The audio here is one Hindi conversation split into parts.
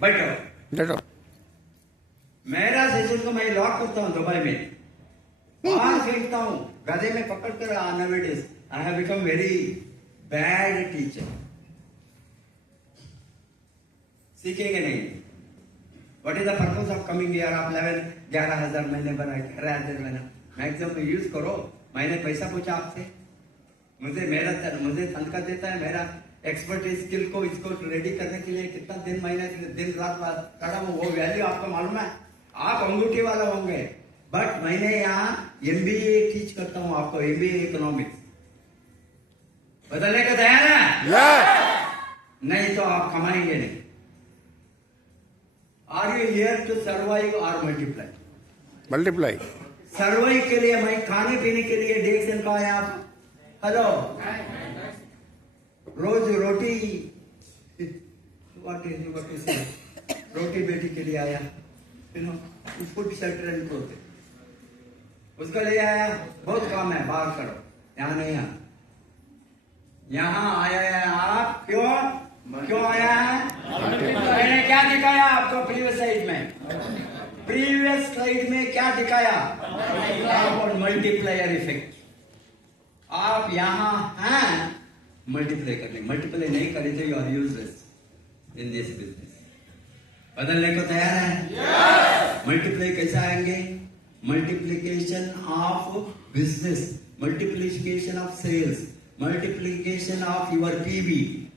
बैठो बैठो। मेरा सेशन को मैं लॉक करता हूँ दुबई में, बाहर फेंकता हूँ गधे में पकड़ कर। nowadays I have become very bad teacher. सीखेंगे नहीं। What is the purpose of coming here? आप 11,000 महीने बनाए, 11,000 महीना मैक्सिमम में यूज करो। मैंने पैसा पूछा आपसे, मुझे तनख्वाह देता है, मेरा एक्सपर्ट स्किल को इसको रेडी करने के लिए कितना दिन रात खड़ा हूँ, वो वैल्यू आपको मालूम है? आप अंगूठी वाला होंगे, बट मैंने यहाँ MBA टीच करता हूँ आपको, MBA इकोनॉमिक्स। बदलने का तैयार है? नहीं तो आप कमाएंगे नहीं। Are you here to survive or multiply? Multiply. Survive के लिए मैं खाने पीने के लिए डेढ़ का आया आप। हेलो, रोज रोटी रोटी बेटी के लिए आया, फूड शेल्टर एंड क्लोथ उसका ले आया। बहुत काम है, बाहर करो, यहाँ नहीं आया। यहाँ आया है आप, क्यों आया है? मैंने क्या दिखाया आपको प्रीवियस स्लाइड में क्या दिखाया? Multiplier effect. आप यहाँ हैं मल्टीप्लाई करने, मल्टीप्लाई नहीं करें तो you are useless in this business. बदलने को तैयार है? मल्टीप्लाई कैसे आएंगे? Multiplication of business, multiplication of sales, multiplication of your PV,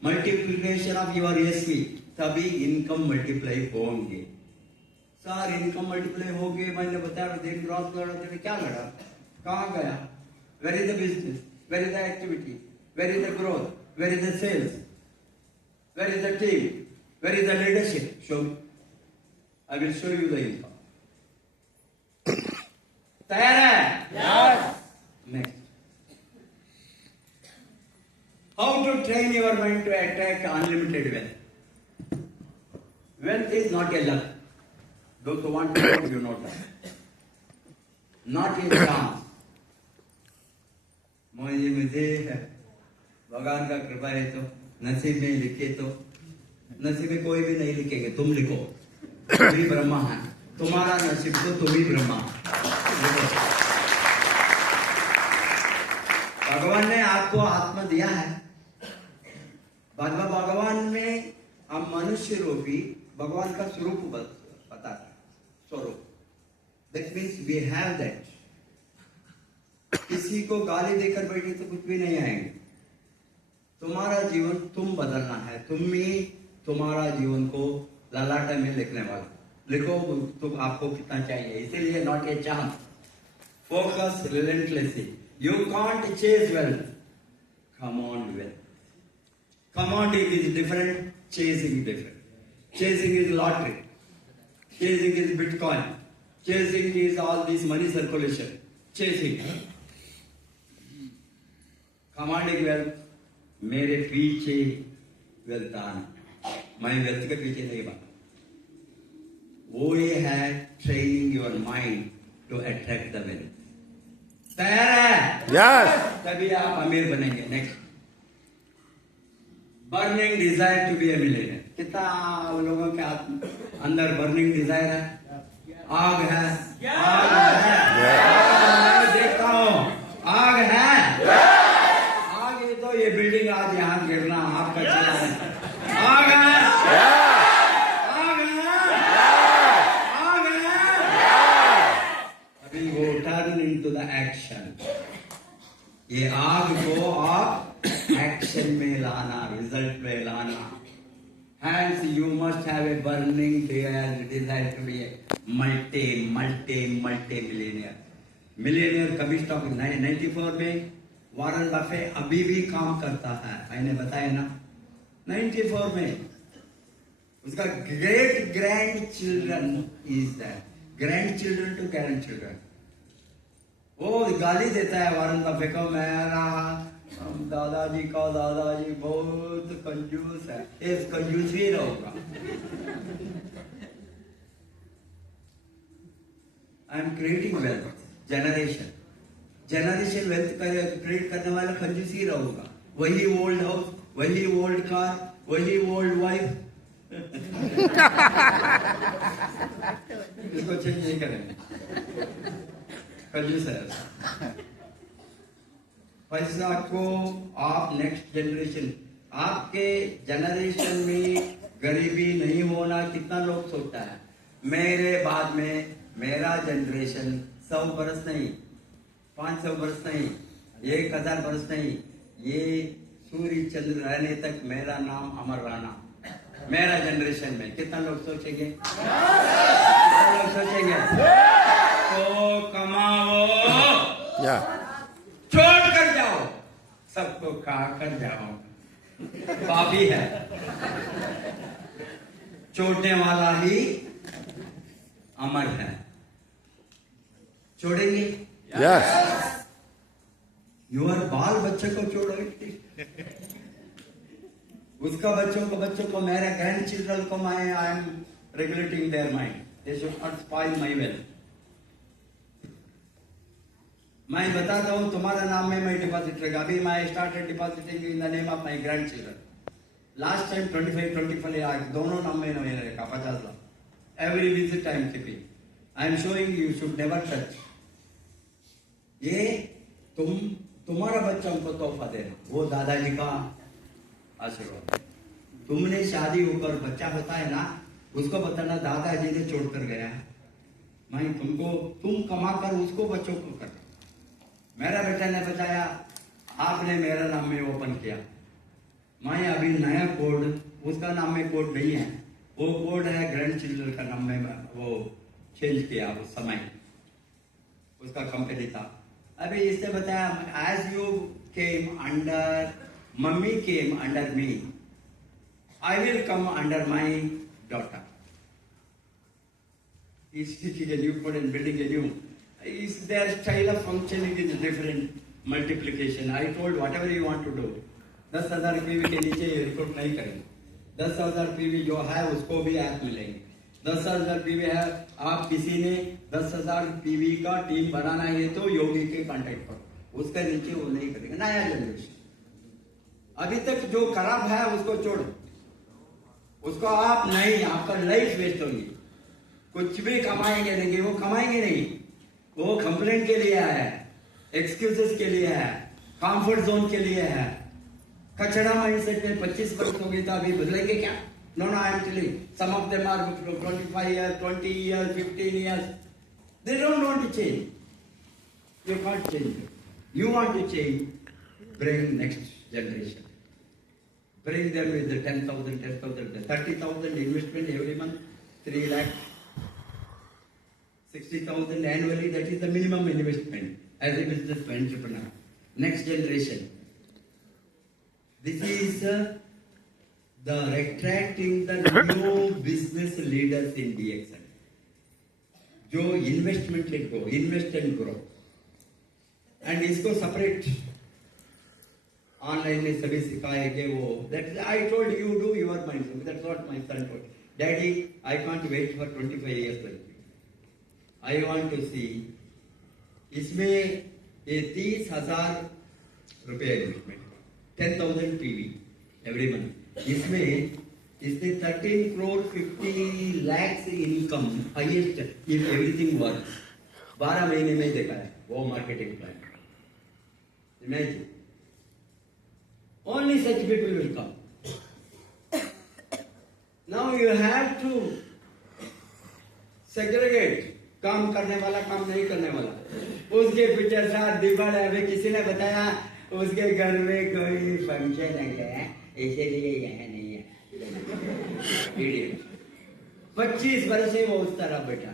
multiplication of your SV, तभी इनकम मल्टीप्लाई होंगे। सर इनकम मल्टीप्लाई हो गए, मैंने बताया दिन क्रॉस लड़ा, क्या लड़ा? कहाँ गया? Where is the business? Where is the activity? Where is the growth? Where is the sales? Where is the team? Where is the leadership? Show me, I will show you the income. तैयार है? Next, how to train your mind to attract unlimited wealth? Wealth is not a luck. Those who want to know, you know that. Not a chance. मुझे भगवान का कृपा है तो नसीब में लिखे, तो नसीब में कोई भी नहीं लिखेंगे, तुम लिखो। तुम ही ब्रह्मा है, तुम्हारा नसीब तो तुम ही ब्रह्मा। भगवान ने आपको आत्मा दिया है। भगवान में हम मनुष्य रूपी भगवान का स्वरूप पता है, स्वरूप। That means we have that. किसी को गाली देकर बैठे तो कुछ भी नहीं आएंगे। तुम्हारा जीवन तुम बदलना है, तुम ही तुम्हारा जीवन को ललाटे में लिखने वाला। लिखो तुम आपको कितना चाहिए, इसीलिए not a chance, focus relentlessly. You can't chase wealth, command wealth. Commanding is different, chasing different. Chasing is lottery. Chasing is Bitcoin. Chasing is all this money circulation. Chasing. Commanding wealth, मेरे पीछे wealth आना। मैं wealth के पीछे नहीं भागा। वो ये है training your mind to attract the wealth। तैयार है? Yes. तभी आप अमीर बनेंगे। Next, burning desire to be a millionaire. कितना लोगों के अंदर बर्निंग डिजायर है? आग है, देखता हूँ आग है। आग है तो ये बिल्डिंग आज यहाँ गिरना आपका चला है। आग है, आग है, आग है। अभी वो टर्न इनटू द एक्शन। ये आग को आप एक्शन में लाना, रिजल्ट में लाना। Hence you must have a burning desire to be a multi-millionaire. Millionaire कभी स्टॉक 94 में वॉरेन बफे अभी भी काम करता है, मैंने बताया ना। 94 में उसका great grand children is that, grand children to grand children. वो गाली देता है वॉरेन बफे को, मेरा दादाजी का दादाजी बहुत कंजूस है, इस कंजूस ही रहूंगा। I am creating wealth, generation wealth create करने वाला कंजूस ही रहूंगा। वही ओल्ड हाउस, वही ओल्ड कार, वही ओल्ड वाइफ। इसको चेंज नहीं करेंगे, कंजूस है। पैसा को आप नेक्स्ट जनरेशन, आपके जनरेशन में गरीबी नहीं होना कितना लोग सोचता है। मेरे बाद में मेरा जनरेशन 100 बरस नहीं, 500 बरस नहीं, 1000 बरस नहीं, ये सूर्य चंद्र रहने तक मेरा नाम अमर रहना। मेरा जनरेशन में कितना लोग सोचेंगे? कितना लोग सोचेंगे? तो कमाओ, छोड़ कर जाओ, सबको खा कर जाओ। पापी है, छोड़ने वाला ही अमर है। छोड़ेंगे? यस। यूर बाल बच्चे को छोड़ोगे, उसका बच्चों को मेरे ग्रैंड चिल्ड्रन को I am regulating their mind, they should not spoil my wealth. मैं बताता हूँ तुम्हारा नाम में मैं डिपॉजिट रहेगा। अभी मैं started depositing in the name of my grand children. Last time 25 दोनों नाम में नहीं रहेगा 50 lakh. Every visit I am keeping, I am showing you should never touch. ये तुम्हारा बच्चा हमको तोहफा देना, वो दादाजी का आशीर्वाद। तुमने शादी होकर बच्चा होता है ना, उसको बताना दादाजी ने छोड़कर गया, मैं तुमको, तुम कमा कर उसको बच्चों को कर। मेरा बेटा ने बताया आपने मेरा नाम में ओपन किया, मैं अभी नया कोड, उसका नाम में कोड नहीं है, वो कोड है ग्रैंड चिल्ड्रन का नाम में, वो चेंज किया उस समय, उसका कंपनी था। अभी इससे बताया as you came under, mummy came under me, I will come under my daughter. He's teaching a new code and building a new. Is their style of functioning is different, multiplication. I told whatever you want to do. 10,000 PV के नीचे रिकॉर्ड नहीं करेंगे। 10,000 पीवी जो है उसको भी ऐप मिलेंगे। 10,000 पीवी है, आप किसी ने 10,000 पीवी का टीम बनाना है तो योगी के कांटेक्ट करो, उसके नीचे वो नहीं करेंगे। नया जनरेशन अभी तक जो खराब है उसको छोड़ो, उसको आप नहीं, आपका लाइफ वेस्ट होगी। कुछ भी कमाएंगे नहीं, वो कमाएंगे नहीं, वो कंप्लेंट के लिए है, एक्सक्यूजेस के लिए है, कंफर्ट जोन के लिए है। कचड़ा माइंडसेट में 25 वर्ष हो गई था, अभी बदलेंगे क्या? No no, I am telling some of them are 25 years, 20 years, 15 years. They don't want to change. You can't change. You want to change, bring next generation. Bring them with the 10,000, 30,000 investment every month, 3 lakh. 60,000 annually, that is the minimum investment as a business entrepreneur. Next generation. This is the attracting the new business leaders in DXN. जो investment let go, invest and grow. And इसको separate online में सभी सिखाएंगे वो. That I told you do your mind. That's what my son told. Daddy, I can't wait for 25 years like you. I want to see इसमें ये 30,000 रुपये इन्वेस्टमेंट, 10,000 पीवी एवरी मंथ, इसमें इसने 13 crore 50 lakhs income highest if everything work 12 महीने में देखा है वो marketing plan. Imagine, only such people will come. Now you have to segregate, काम करने वाला, काम नहीं करने वाला। उसके पीछे साथ दिवाली, अभी किसी ने बताया उसके घर में कोई फंक्शन है इसीलिए यहाँ नहीं है। 25 वर्ष से वो उस तरह बैठा।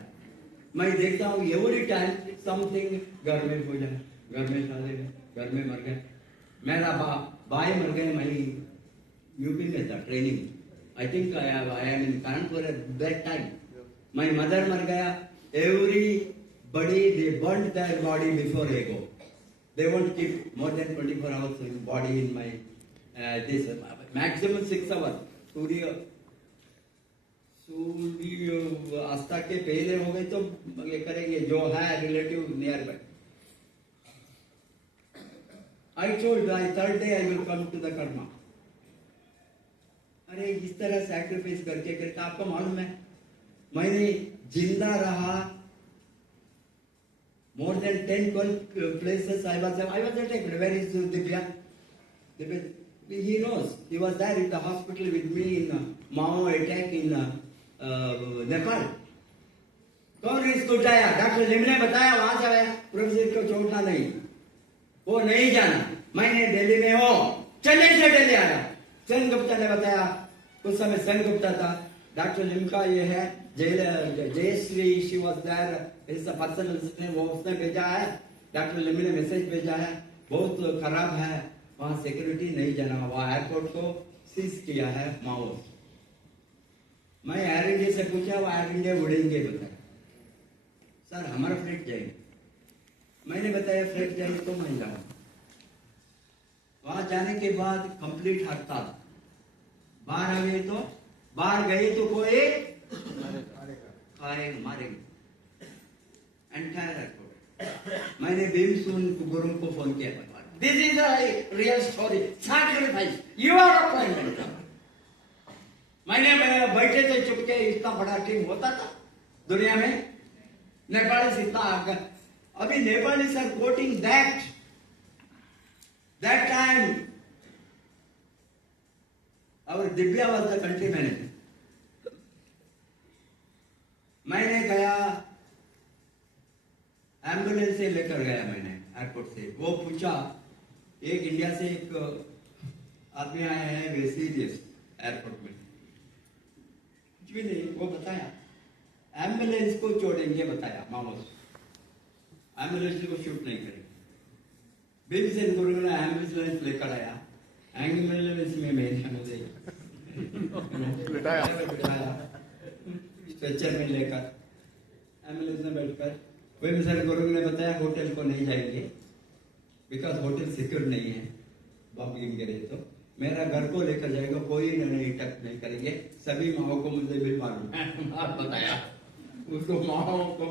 मैं देखता हूँ एवरी टाइम समथिंग, घर में पूजा, घर में शादी, घर में मर गए, मेरा भाई मर गए, मैं यूपी में था training, I think I am in Kanpur at that time. My mother मर गया, everybody they burnt their body before they go. They won't keep more than 24 hours in body in my this maximum 6 hours. सूर्य आस्था के पहले हो गए तो ये करेंगे जो है relative near by. I told by third day I will come to the karma. मैंने इस तरह सैक्रिफाइस करके आपको मालूम है, मैंने जिंदा रहा more than 10-12 places I was attacked. Where is Divya? He knows. He was there in the hospital with me in Mao attack in Nepal. कौन रिस्क उठाया? डॉक्टर लिम ने बताया, वहां से आया, प्रोफेसर को छोड़ना नहीं, वो नहीं जाना। मैंने दिल्ली में हो, चेन्नई से दिल्ली आया, सेन गुप्ता ने बताया, उस समय सेन गुप्ता था, डॉक्टर लिम का ये है, जयश्री, शी वॉज देयर, इस पर्सन वो उसने भेजा है, डॉक्टर लिम ने मैसेज भेजा है, बहुत खराब है वहां, सिक्योरिटी नहीं जाना, वहां एयरपोर्ट को सीज किया है माओ। मैं एयर इंडिया से पूछा, वो एयर इंडिया उड़ेंगे बताया, सर हमारा फ्लाइट जाएंगे। मैंने बताया फ्लाइट जाएंगे तो मैं जाऊँ। वहां जाने के बाद कंप्लीट हड़ताल, बाहर गए तो कोई खाए मारेंगे, एंटायर एयरपोर्ट। मैंने भीमसेन गुरु को फोन किया, this is a real story, sacrifice, you are a prime minister. मैंने बैठे थे चुपके, इतना बड़ा टीम होता था दुनिया में, नेपाली इतना आगे, अभी Nepali are quoting that time our Divya was the country manager. मैंने गया, एम्बुलेंस से लेकर गया मैंने एयरपोर्ट से, वो पूछा, एक इंडिया से एक आदमी आए हैं वे सीरियस एयरपोर्ट में, कुछ भी नहीं, वो बताया एम्बुलेंस को छोड़ेंगे, बताया मामूस, एम्बुलेंस को शूट नहीं करेंगे। भीमसेन गुरु ने एम्बुलेंस लेकर आया, एम्बुलेंस में मैंने मुझे बिठाया, स्ट्रेचर में लेकर एम्बुलेंस में बैठकर, भीमसेन गुरु ने बताया होटल को नहीं जाएंगे, बिकॉज होटल सिक्योर नहीं है, बॉम्बिंग गिरे तो मेरा घर को लेकर जाएगा, कोई नहीं टच नहीं करेंगे, सभी माओ को मुझे भी मालूम है, बताया उसको, माओ को